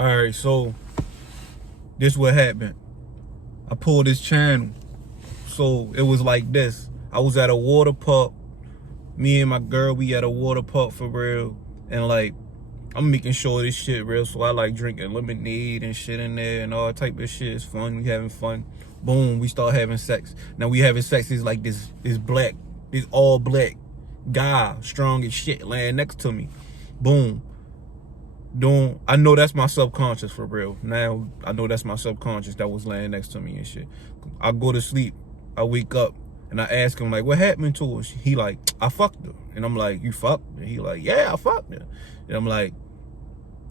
All right, so this what happened. I pulled this channel. So it was like this. I was at a water park. Me and my girl, we at a water park for real. And like, I'm making sure this shit real. So I like drinking lemonade and shit in there and all type of shit. It's fun. We having fun. Boom, we start having sex. Now we having sex is like this black, this all black guy, strong as shit, laying next to me. Boom. I know that's my subconscious for real. Now I know that's my subconscious that was laying next to me and shit. I go to sleep, I wake up, and I ask him like, what happened to her? He like, I fucked her. And I'm like, you fucked her? He like, yeah, I fucked her. And I'm like,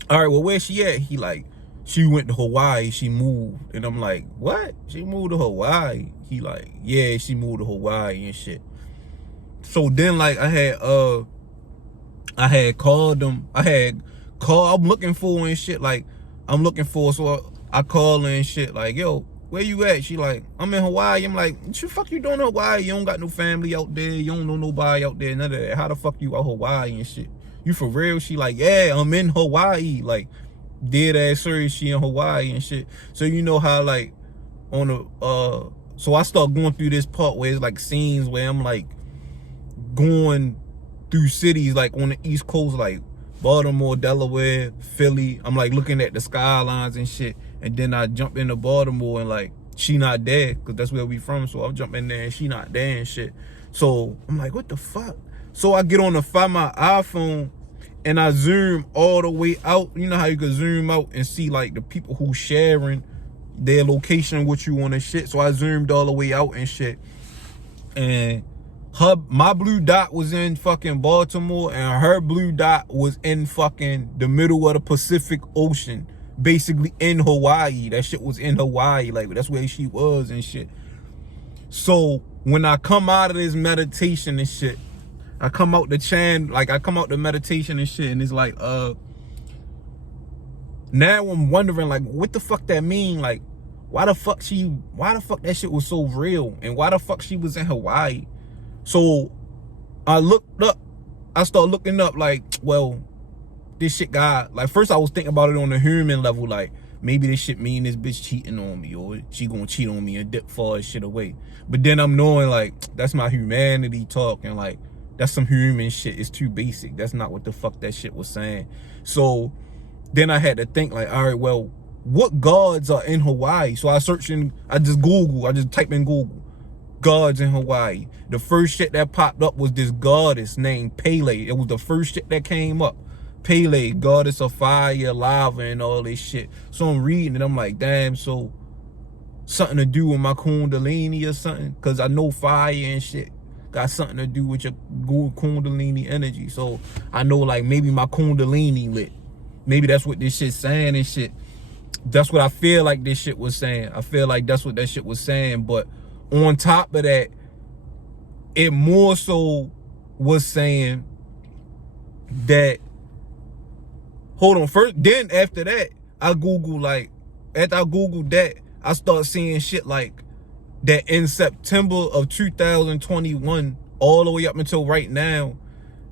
all right, well, where's she at? He like, she went to Hawaii, she moved. And I'm like, what? She moved to Hawaii? He like, yeah, she moved to Hawaii and shit. So then like I had called them. I'm looking for her and shit. Like, I'm looking for her. So I call her and shit. Like, yo, where you at? She like, I'm in Hawaii. I'm like, what the fuck you doing in Hawaii? You don't got no family out there. You don't know nobody out there. None of that. How the fuck you out Hawaii and shit? You for real? She like, yeah, I'm in Hawaii. Like, dead ass serious. She in Hawaii and shit. So you know how like on the so I start going through this part where it's like scenes where I'm like going through cities like on the East Coast, like Baltimore, Delaware, Philly. I'm like looking at the skylines and shit. And then I jump into Baltimore and like, she not there, because that's where we from. So I'm jumping there and she not there and shit. So I'm like, what the fuck? So I get on the find my iPhone and I zoom all the way out. You know how you can zoom out and see like the people who sharing their location with you on the shit. So I zoomed all the way out and shit. And my blue dot was in fucking Baltimore and her blue dot was in fucking the middle of the Pacific Ocean, basically in Hawaii. That shit was in Hawaii, like that's where she was and shit. So when I come out of this meditation and shit, I come out the meditation and shit, and it's like now I'm wondering like what the fuck that mean, like why the fuck that shit was so real, and why the fuck she was in Hawaii. So I start looking up like, well, this shit got, like, first I was thinking about it on a human level, like, maybe this shit mean this bitch cheating on me, or she gonna cheat on me and dip far shit away. But then I'm knowing, like, that's my humanity talking, like, that's some human shit. It's too basic. That's not what the fuck that shit was saying. So then I had to think, like, all right, well, what gods are in Hawaii? So I just type in Google, gods in Hawaii. The first shit that popped up was this goddess named Pele. It was the first shit that came up. Pele, goddess of fire, lava, and all this shit. So I'm reading and I'm like, damn, so something to do with my kundalini or something? Because I know fire and shit got something to do with your kundalini energy. So I know like maybe my kundalini lit. Maybe that's what this shit's saying and shit. That's what I feel like this shit was saying. I feel like that's what that shit was saying. But on top of that, it more so was saying that, hold on, first, then after that, after I Googled that, I start seeing shit like that in September of 2021, all the way up until right now,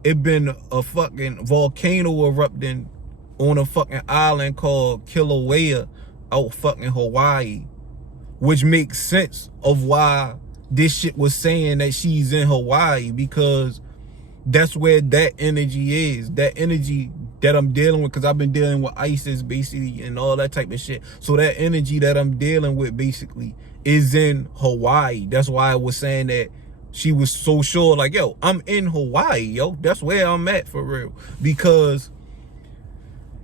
it been a fucking volcano erupting on a fucking island called Kilauea out fucking Hawaii, which makes sense of why this shit was saying that she's in Hawaii, because that's where that energy is. That energy that I'm dealing with, because I've been dealing with ISIS basically and all that type of shit. So that energy that I'm dealing with basically is in Hawaii. That's why I was saying that she was so sure, like, yo, I'm in Hawaii, yo. That's where I'm at for real. Because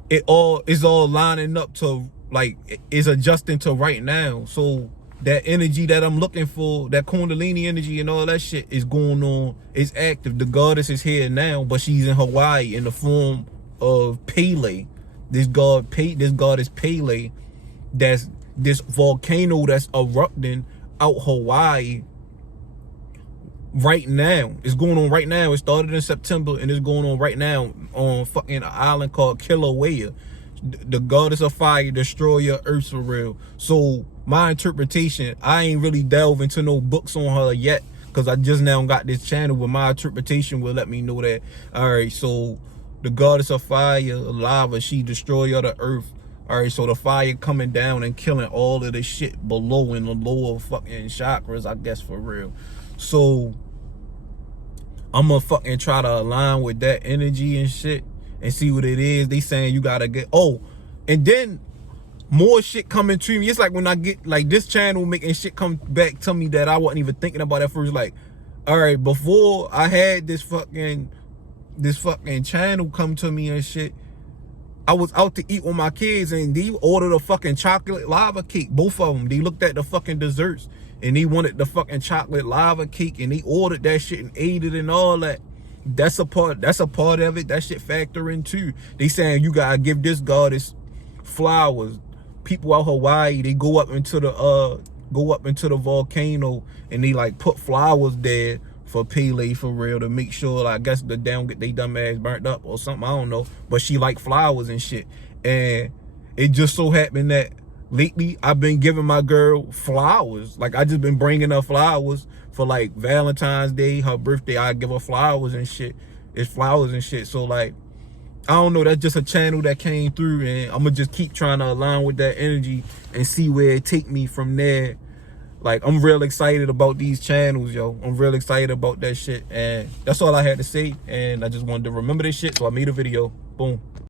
it's all lining up to, like, it's adjusting to right now. So that energy that I'm looking for, that kundalini energy and all that shit is going on, is active. The goddess is here now, but she's in Hawaii in the form of Pele. This goddess Pele, that's this volcano that's erupting out Hawaii right now. It's going on right now. It started in September and it's going on right now on fucking an island called Kilauea. The goddess of fire, destroyer, earth for real. So my interpretation, I ain't really delve into no books on her yet, because I just now got this channel, but my interpretation will let me know that, all right, so the goddess of fire, lava, she destroyer of the earth. All right, so the fire coming down and killing all of the shit below in the lower fucking chakras, I guess, for real. So I'm gonna fucking try to align with that energy and shit and see what it is. They saying you gotta get, oh, and then more shit coming to me. It's like when I get like this channel making shit come back to me that I wasn't even thinking about at first. Like, all right, before I had this fucking channel come to me and shit, I was out to eat with my kids and they ordered a fucking chocolate lava cake. Both of them. They looked at the fucking desserts and they wanted the fucking chocolate lava cake and they ordered that shit and ate it and all that. That's a part of it. That shit factor in too. They saying you gotta give this goddess flowers. People out Hawaii, they go up into the volcano and they like put flowers there for Pele, for real, to make sure, I guess, they don't get they dumb ass burnt up or something, I don't know. But she like flowers and shit. And it just so happened that lately I've been giving my girl flowers. Like, I just been bringing her flowers for like Valentine's Day, her birthday. I give her flowers and shit. It's flowers and shit. So like, I don't know, that's just a channel that came through, and I'm gonna just keep trying to align with that energy and see where it take me from there. Like, I'm real excited about these channels, yo. I'm real excited about that shit. And that's all I had to say. And I just wanted to remember this shit, so I made a video. Boom.